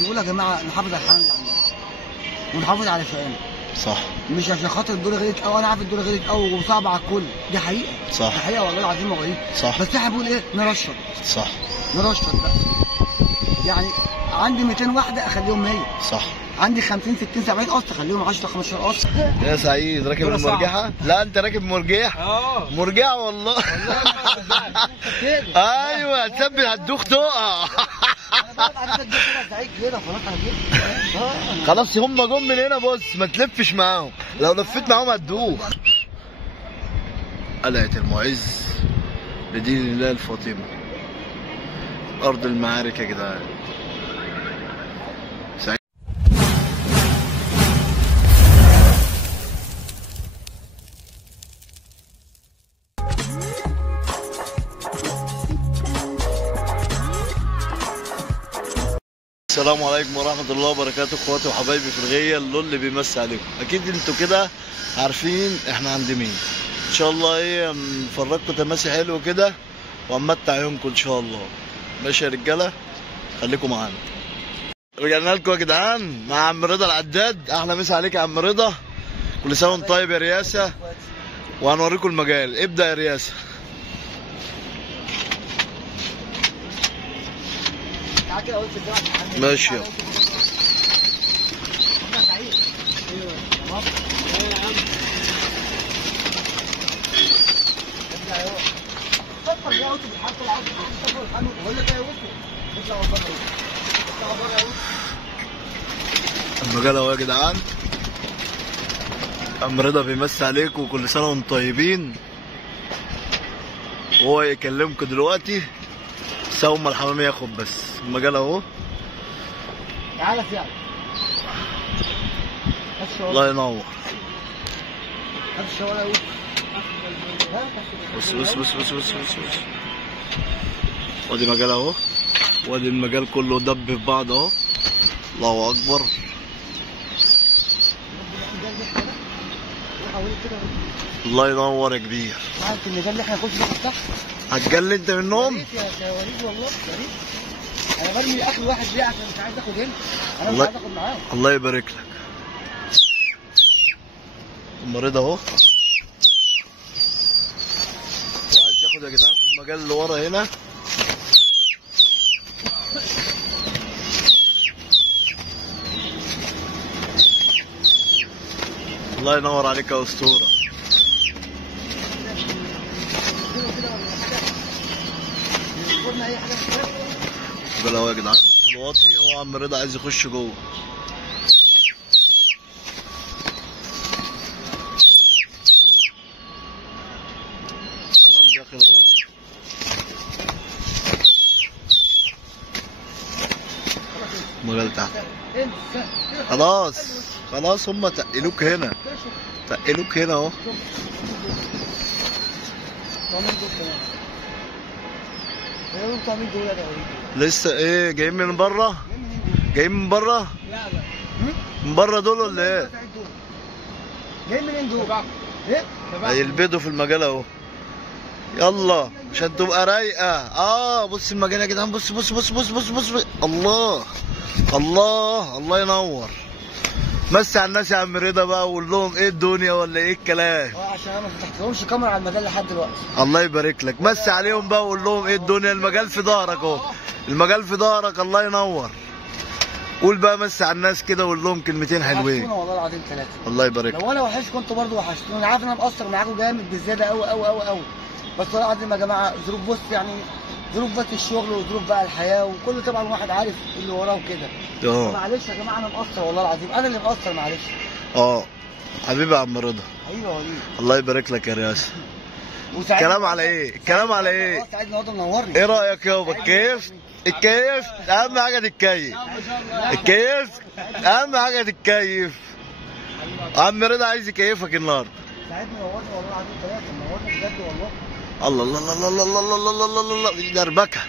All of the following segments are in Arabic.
نقول يا جماعه نحافظ على الحياه اللي عندنا ونحافظ على فئانا. صح. مش عشان خاطر الدنيا غليت قوي، انا عارف الدنيا غليت قوي وصعبه على الكل، دي حقيقه. صح. دي حقيقه والله العظيم مواعيد. صح. بس احنا بنقول ايه؟ نرشد. صح. نرشد بقى. يعني عندي 200 واحده اخليهم 100. صح. عندي 50 60 70 قص اخليهم 10 15 قص. يا سعيد راكب المرجحه؟ لا انت راكب مرجح؟ مرجحه والله. ايوه تثبت هتدوخ تقع. خلاص هم جم من هنا، بص ما تلفش معاهم، لو لفيت معاهم هتدوخ. قلعة المعز لدين الله الفاطمي، أرض المعارك يا جدعان. السلام عليكم ورحمة الله وبركاته اخواتي وحبايبي في الغية، اللي بيمسي عليكم. اكيد انتوا كده عارفين احنا عند مين. ان شاء الله ايه نفرجكم تماسي حلو كده وهنمتع عيونكم ان شاء الله. ماشي يا رجالة، خليكم معانا. رجعنا لكم يا جدعان مع عم رضا العداد. احلى مسا عليك يا عم رضا، كل سنة وانت طيب يا رياسة، وهنوريكم المجال. ابدأ يا رياسة. ماشي يلا. المجال اهو يا جدعان. عم رضا بيمسي عليكم وكل سنه وانتم طيبين، وهو يكلمكم دلوقتي. سوما الحمامي ياخد بس المجال اهو. تعالى فعلا. الله ينور. بص بص بص بص بص بص. وادي مجال اهو، وادي المجال كله دب في بعض اهو. الله اكبر. الله ينور يا كبير. عارف المجال اللي احنا نخش فيه صح؟ هتجلي انت من النوم؟ يا وليد والله يا ريت. انا برمي اخر واحد ليه عشان مش عايز اخد هنا. انا مش عايز اخد معاه. الله يبارك لك. المريض اهو. وعايز ياخد يا جدعان في المجال اللي ورا هنا. الله ينور عليك يا اسطوره. المجال اهو يا جدعان الواطي. هو عم رضا عايز يخش جوه. حمام داخل اهو. المجال تحت. خلاص خلاص هم تقلوك هنا، تقلوك هنا اهو. لسه ايه جايين من بره؟ جايين من بره؟ لا لا من بره دول ولا ايه؟ جايين منين دول؟ ايه؟ هيلبدوا في المجال اهو. يلا عشان تبقى رايقه. بص المجال يا جدعان. بص بص بص بص بص بص. الله الله الله ينور. مسي على الناس يا عم رضا بقى وقول لهم ايه الدنيا ولا ايه الكلام. عشان انا ما فتحتلهمش كاميرا على المجال لحد دلوقتي. الله يبارك لك. مسي عليهم بقى وقول لهم ايه الدنيا. المجال في ظهرك اهو، المجال في ظهرك. الله ينور. قول بقى مسي على الناس كده وقول لهم كلمتين حلوين. وحشتونا والله العظيم ثلاثه. الله يبارك لك. لو انا وحشكم انتوا برضه وحشتوني. انا عارف ان انا مقصر معاكم جامد بزياده قوي قوي قوي قوي، بس والله العظيم يا جماعه ظروف. بص يعني ظروف بس الشغل وظروف بقى الحياه وكل طبعا واحد عارف اللي وراه وكده. معلش يا جماعه انا مقصر والله العظيم، انا اللي مقصر معلش. حبيبي يا عم رضا. حبيبي يا وليد. الله يبارك لك يا رياسه. الكلام على ايه؟ الكلام على ايه؟ سعيد النهارده منورني. ايه رايك يابا؟ الكيف؟ الكيف اهم حاجه تتكيف. الكيف اهم حاجه تتكيف. عم رضا عايز يكيفك النهارده. سعيد منورني والله العظيم ثلاثه. منورني بجد والله. الله الله الله الله الله الله الله الله الله الله. دي دربكه.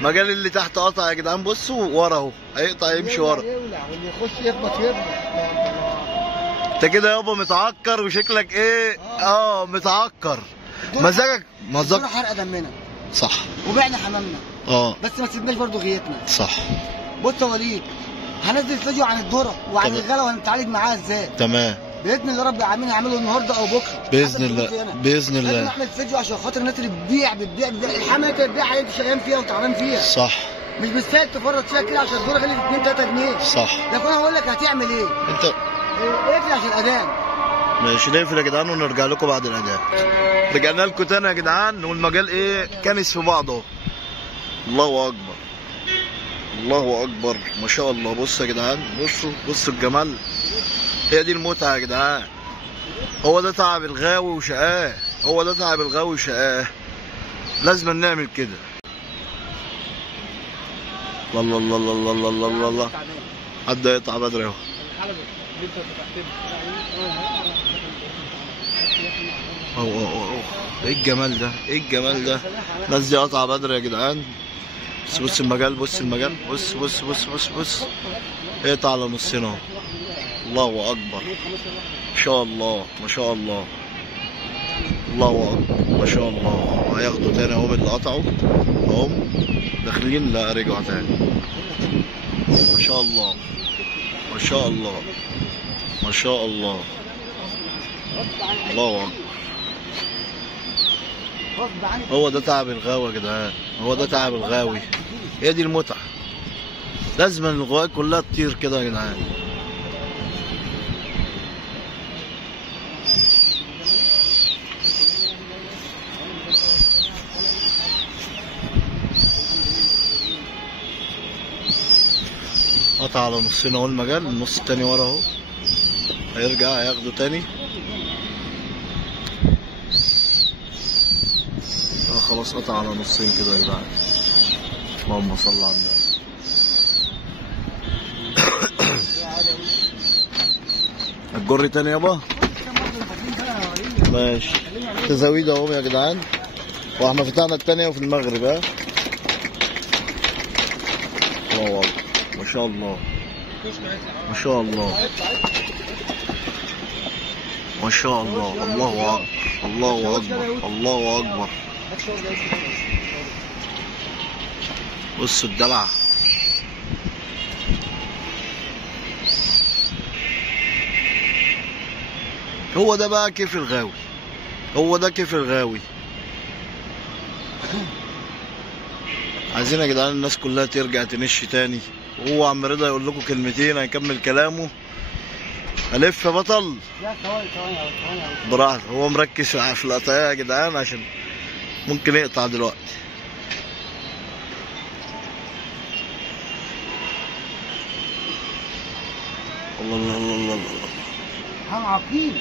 مجال اللي تحت قطع يا جدعان. بصوا ورا اهو، هيقطع يمشي ورا. واللي يخش يخبط يخبط. انت كده يابا متعكر وشكلك ايه؟ متعكر. مزاجك حرقه دمنا. صح. وبعنا حمامنا. اه بس ما تسيبناش برضه غيتنا. صح. بص يا وليد، هنزل فيديو عن الذره وعن تمام. الغلا وهنتعالج معاها ازاي. تمام باذن الله رب العالمين هعمله النهارده او بكره باذن الله باذن لازم الله. اعمل فيديو عشان خاطر الناس اللي بتبيع الحمله اللي بتبيع انت شغال فيها وتعبان فيها. صح. مش بالسهل تفرط فيها كده عشان الذره غلت 2 3 جنيه. صح. لكن انا هقول لك هتعمل ايه؟ انت اقفل عشان الاذان. ماشي نقفل يا جدعان ونرجع لكم بعد الاذان. رجعنا لكم تاني يا جدعان والمجال ايه كانس في بعضه. الله اكبر الله اكبر ما شاء الله. بصوا يا جدعان بصوا الجمال. هي دي المتعه يا جدعان. هو ده تعب الغاوي وشقاه. هو ده تعب الغاوي وشقاه. لازم نعمل كده. الله الله الله الله الله الله الله الله. حد يقطع بدري اهو. اوه ايه الجمال ده ايه الجمال ده. الناس دي قطع بدري يا جدعان. بص المجال بص المجال بص بص بص بص بص. اقطع على نصنا اهو. الله اكبر ما شاء الله ما شاء الله. الله اكبر ما شاء الله. هياخدوا تاني اهم اللي قطعوا اهم داخلين. لا رجعوا تاني. ما شاء الله ما شاء الله ما شاء الله. الله اكبر. هو ده تعب الغاوي يا جدعان. هو ده تعب الغاوي. هي دي المتعه. لازم الغوايه كلها تطير كده يا جدعان. قطع على نصنا اهو المجال. النص التاني ورا اهو. هيرجع هياخده تاني. خلاص قطع على نصين كده يا جدعان. اللهم صل على النبي. هتجر تاني يابا. ماشي. تزاويد اهو يا جدعان. واحنا فتحنا التانية وفي المغرب ها. الله اكبر ما شاء الله ما شاء الله ما شاء الله. الله اكبر الله اكبر الله اكبر. بصوا الدلع. هو ده بقى كيف الغاوي. هو ده كيف الغاوي. عايزين يا جدعان الناس كلها ترجع تنش تاني. وهو عم رضا يقول لكم كلمتين هيكمل كلامه. الف يا بطل. لا ثواني براحته. هو مركز في القطايع يا جدعان عشان ممكن يقطع دلوقتي. الله الله الله الله الله. هم عقيم.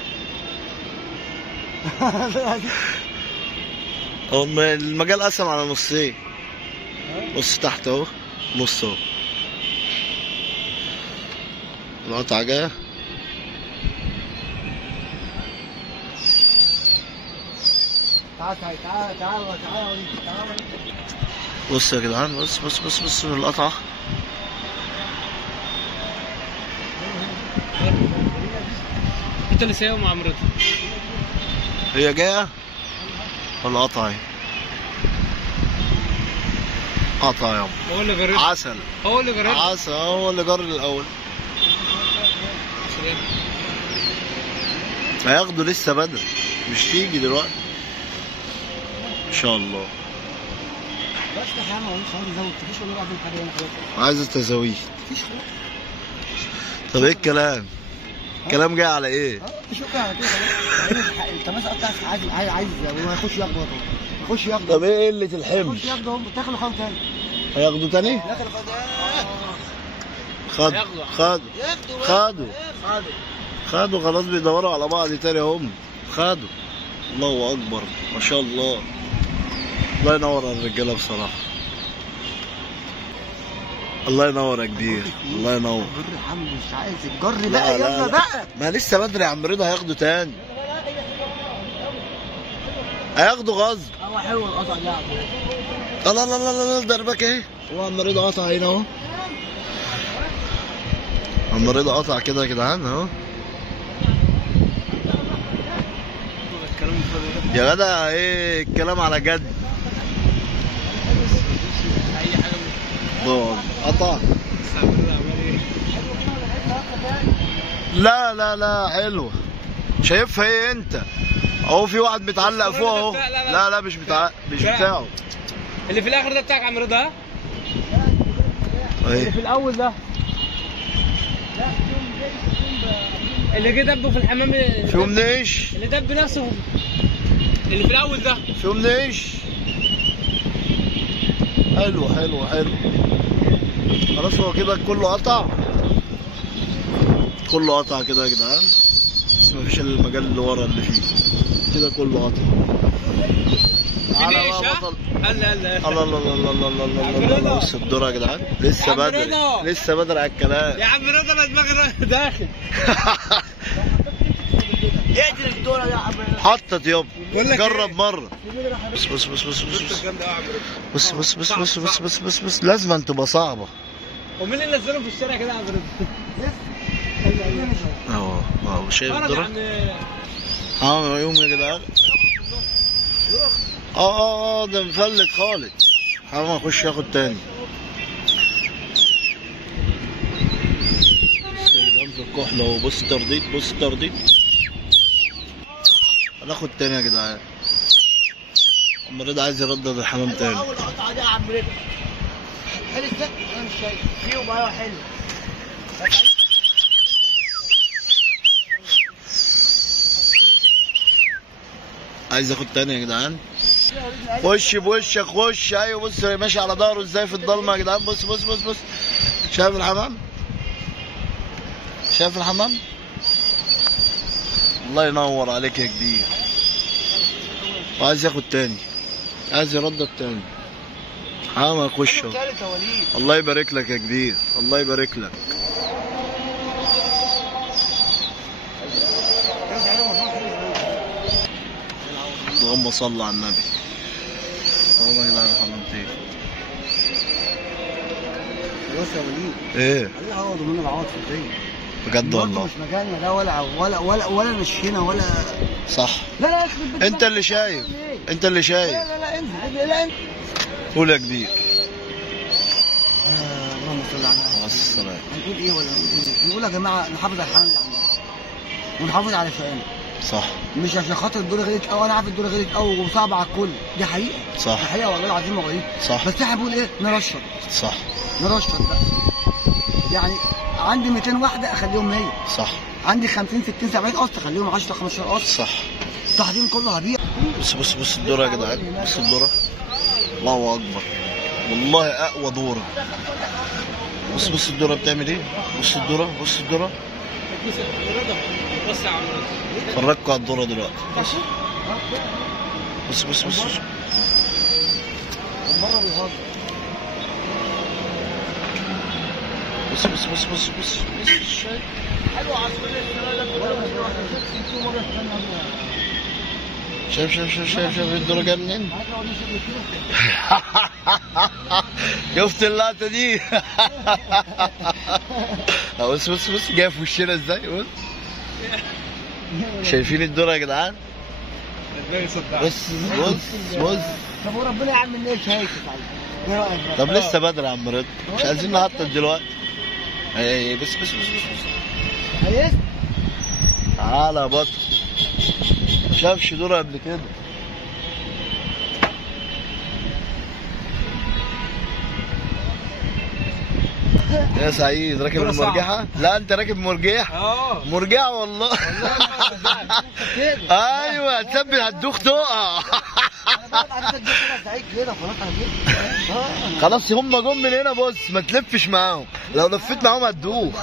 هو المجال قسم على نصين. نص تحت اهو نص اهو. القطعة جاية. تعال بص يا جدعان بص بص بص بص القطعة. انت اللي سايقه مع مراتي. هي جاية ولا قطعة اهي؟ قطعة يابا. هو اللي جرب. عسل. هو اللي جرب. عسل هو اللي جرب الأول. هياخدوا لسه بدري مش تيجي دلوقتي ان شاء الله. بس يا عم مش عايز ازود. مفيش ولا بعض الحاجه هنا خلاص. عايز التزاويد. طب ايه الكلام؟ الكلام جاي على ايه؟ شوف على كده. انت مثلا قطع عايز وهيخش ياخده. يخش ياخده. طب ايه قلة الحمل؟ يخش ياخده. تاخده خالص تاني. هياخدوا تاني؟ خدوا خلاص بيدوروا على بعض تاني هم. خدوا. الله اكبر ما شاء الله. الله ينور على الرجاله بصراحه. الله ينور يا كبير. الله ينور. الجر يا عم مش عايز الجر بقى. يلا بقى. ما لسه بدري يا عم رضا. هياخدوا تاني. هياخدوا غصب. هو حلو القطع ده. الله الله الله الله دربك اهي. هو عم رضا قطع هنا اهو. عم رضا قطع كده يا جدعان اهو. يا جدع ايه الكلام على جد. اي حاجه قطع. لا لا لا حلوه. شايفها ايه انت؟ اهو في واحد متعلق فوق اهو. لا لا مش بتاعه. اللي في الاخر ده بتاعك يا عم رضا؟ ها؟ ايه اللي في الاول ده اللي جه دبه في الحمام فيهم نيش. اللي دب نفسه اللي في الاول ده فيهم نيش. حلو حلو حلو. خلاص هو كده كله قطع. كله قطع كده يا جدعان، بس مفيش الا المجال اللي ورا اللي فيه كده كله قطع. تعالى بقى بطل. الله الله الله الله الله الله. بص الدور يا جدعان، لسه بدري لسه بدري على الكلام يا عم رضا. انا دماغي داخل. اقتل الدوره يا عم. حطت يابا، جرب مره. بص بص بص بص بص بص بص بص بص بص بص بص بص. لازم تبقى صعبه. ومين اللي نزلهم في الشارع كده يا عم رضا؟ اهو شايف الدور؟ يوم يا جدعان. ده مفلت خالص. حرام اخش ياخد تاني. بص يا جدعان في الكحله اهو. بص الترديد بص الترديد. هناخد تاني يا جدعان. عم رضا عايز يردد الحمام تاني. اول قطعه دي يا عم رضا. حلو السقف انا مش شايف فيهم. ايوه حلو. عايز اخد تاني يا جدعان. خش بوشك خش. ايوه بص ماشي على ظهره ازاي في الضلمه يا جدعان. بص بص بص بص. شايف الحمام؟ شايف الحمام؟ الله ينور عليك يا كبير. وعايز ياخد تاني، عايز يردد تاني. حمام اخش. الله يبارك لك يا كبير، الله يبارك لك. اللهم صل على النبي. والله لا حمامتين. بص يا وليد. ايه؟ عليه عوض ومنه العوض في الدنيا. بجد والله. مش مجالنا ده ولا مشينا ولا. صح. لا انت اللي شايف. انت اللي شايف. لا انت. قول يا كبير. اللهم صل على النبي. عليه السلام. هنقول ايه ولا نقول يا جماعه نحافظ على الحمام اللي عندنا ونحافظ على فئانا. صح. مش عشان خاطر الدور غلط قوي. انا عارف الدور غلط قوي وصعب على الكل. دي حقيقه. صح. دي حقيقه والله العظيم وغريب. صح. بس احنا بنقول ايه؟ نرشد. صح. نرشد بقى. يعني عندي 200 واحده اخليهم 100. صح. عندي 50 60 70 قسط اخليهم 10 15 قسط. صح. التحضير كله هبيع. بص بص بص الدوره يا جدعان. بص الدوره. الله اكبر. والله اقوى دوره. بص بص الدوره بتعمل ايه؟ بص الدوره بص الدوره. بص يا عم رضا. فرجكوا على الدوره دلوقتي. بص بص بص بص. بره بيهزر. بص بص بص بص بص بص الشاي. حلو عصفورة شايف شايف شايف شايف شايف الدورة جاية منين؟ شفت اللقطة دي؟ بص بص بص جاية في وشنا ازاي؟ بص شايفين الدورة يا جدعان؟ بص بص بص. طب وربنا يا عم الناس هيك. طب لسه بدري يا عم رضا، مش عايزين نهطل دلوقتي. ايه بص بص بص بص. عايز؟ تعالى يا بطل. شافش دورة قبل كده. يا سعيد راكب المرجحة؟ لا انت راكب مرجح؟ مرجحة والله. ايوه تثبت هتدوخ تقع. خلاص هم جم من هنا. بص ما تلفش معاهم، لو لفيت معاهم هتدوخ.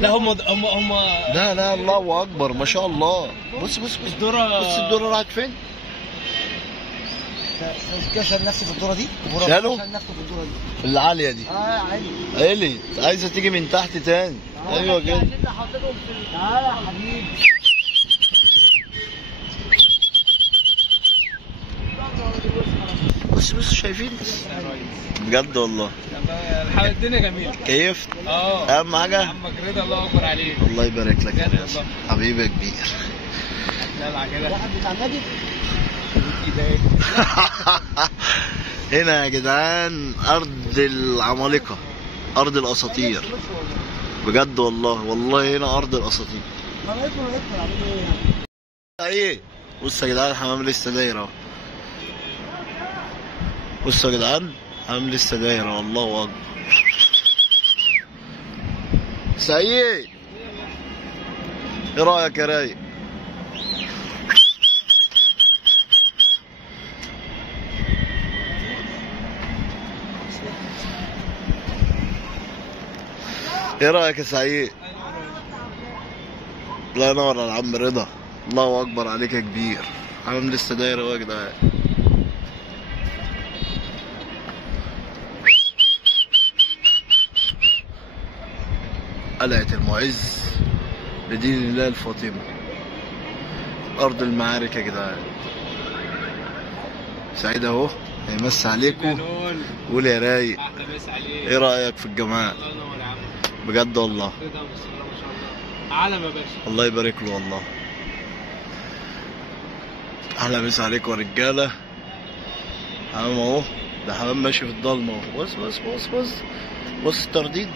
لا هم لا لا الله اكبر ما شاء الله. بص بص بص الدورة. بص الدورة راحت فين؟ شال نفسي في الدورة دي. شالوا؟ شال نفسه في الدورة دي. العالية دي. عالي. عالي. عايزة تيجي من تحت تاني. ايوه كده. تعالى يا حبيبي. بص بص شايفين بس بجد والله الدنيا جميله. كيفت؟ اهم حاجه عمك رضا الله اكبر عليك. الله يبارك لك يا باشا حبيبي يا كبير. دلع كده واحد بتاع النادي. هنا يا جدعان ارض العمالقه، ارض الاساطير. بجد والله، والله هنا ارض الاساطير. ما يدخل عامل ايه يعني؟ ايه بصوا يا جدعان الحمام لسه داير اهو. بصوا يا جدعان الحمام لسه داير، والله اكبر. سعيد ايه رايك يا رايق؟ ايه رايك يا سعيد؟ الله ينور على عم رضا، الله اكبر عليك يا كبير. حمام لسه داير اهو يا جدعان. قلعة المعز لدين الله الفاطمي، ارض المعارك يا جدعان. سعيد اهو هيمسي عليكم. قول يا رايق، ايه رايك في الجماعه؟ بجد والله عالم يا باشا، الله يبارك له والله. اهلا مسا عليكم يا رجاله. حمام اهو، ده حمام ماشي في الضلمه اهو. بص بص بص بص بص الترديد.